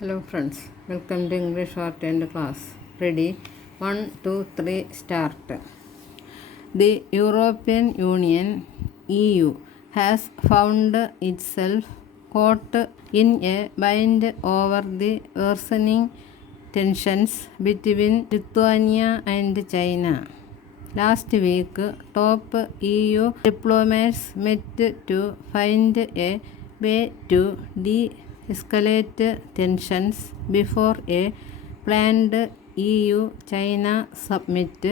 Hello friends, welcome to English Shorthand class. Ready? 1, 2, 3, start. The European Union (EU) has found itself caught in a bind over the worsening tensions between Lithuania and China. Last week, top EU diplomats met to find a way to de-escalate tensions before a planned EU-China summit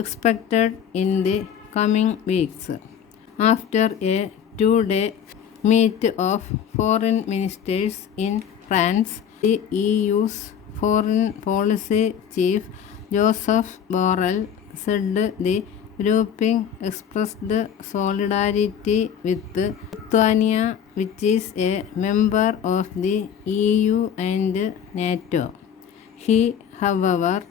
expected in the coming weeks. After a two-day meet of foreign ministers in France, the EU's foreign policy chief Joseph Borrell said the grouping expressed solidarity with Lithuania, which is a member of the EU and NATO. He, however,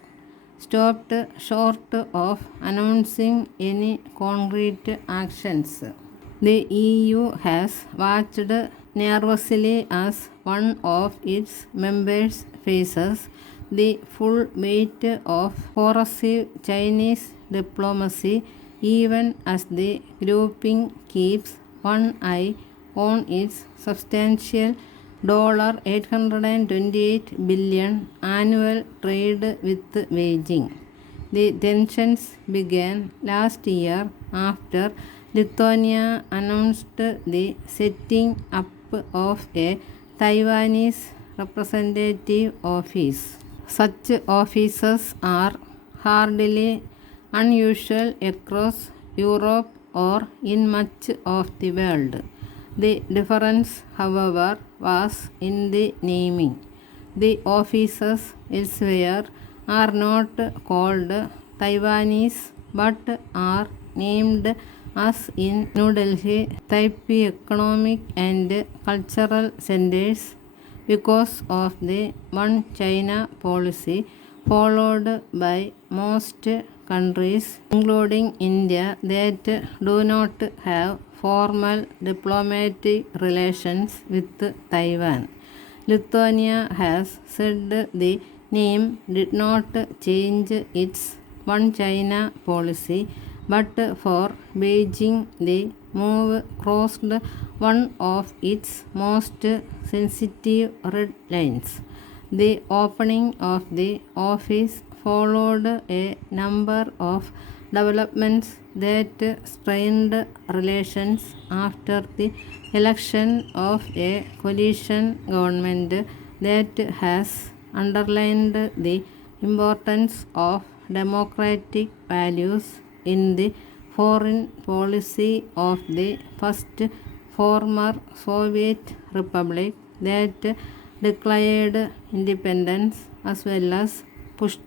stopped short of announcing any concrete actions. The EU has watched nervously as one of its members faces the full weight of corrosive Chinese diplomacy, even as the grouping keeps one eye on its substantial $828 billion annual trade with Beijing. The tensions began last year after Lithuania announced the setting up of a Taiwanese representative office. Such offices are hardly unusual across Europe or in much of the world. The difference, however, was in the naming. The offices elsewhere are not called Taiwanese but are named as in New Delhi, Taipei economic and cultural centers because of the One China policy followed by most countries, including India, that do not have formal diplomatic relations with Taiwan. Lithuania has said the name did not change its One China policy, but for Beijing the move crossed one of its most sensitive red lines. The opening of the office followed a number of developments that strained relations after the election of a coalition government that has underlined the importance of democratic values in the foreign policy of the first former Soviet republic that declared independence, as well as pushed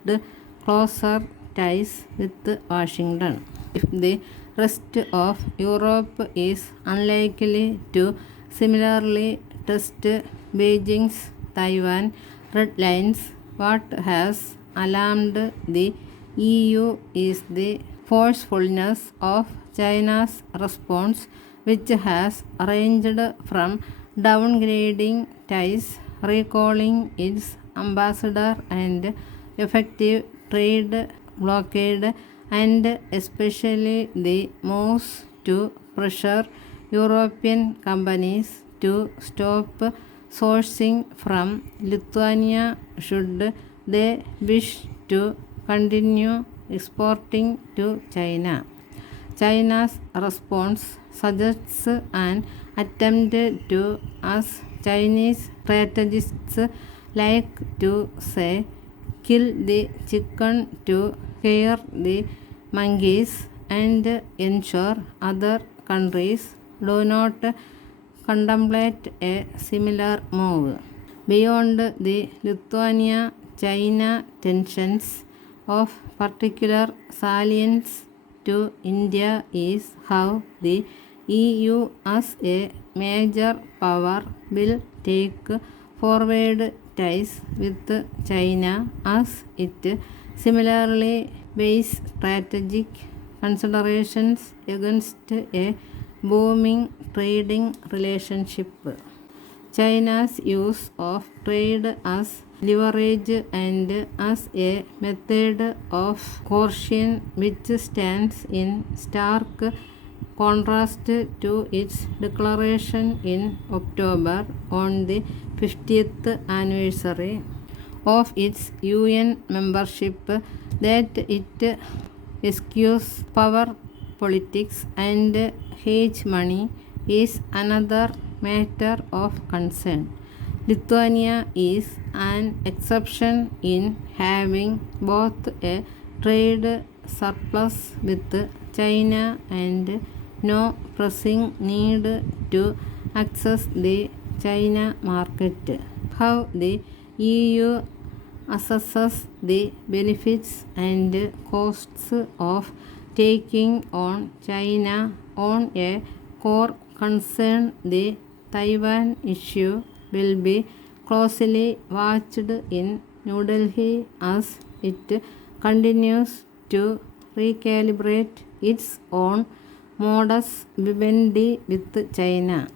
closer ties with Washington. If the rest of Europe is unlikely to similarly test Beijing's Taiwan red lines, what has alarmed the EU is the forcefulness of China's response, which has ranged from downgrading ties, recalling its ambassador and effective trade blockade, and especially the moves to pressure European companies to stop sourcing from Lithuania should they wish to continue exporting to China. China's response suggests an attempt to, as Chinese strategists like to say, kill the chicken to scare the monkeys and ensure other countries do not contemplate a similar move. Beyond the Lithuania-China tensions, of particular salience to India is how the EU as a major power will take forward ties with China as it similarly weighs strategic considerations against a booming trading relationship. China's use of trade as leverage and as a method of coercion, which stands in stark contrast to its declaration in October on the 50th anniversary of its UN membership that it eschews power politics and hegemony is another matter of concern. Lithuania is an exception in having both a trade surplus with China and no pressing need to access the China market. How the EU assesses the benefits and costs of taking on China on a core concern, the Taiwan issue will be closely watched in New Delhi as it continues to recalibrate its own modus vivendi with China.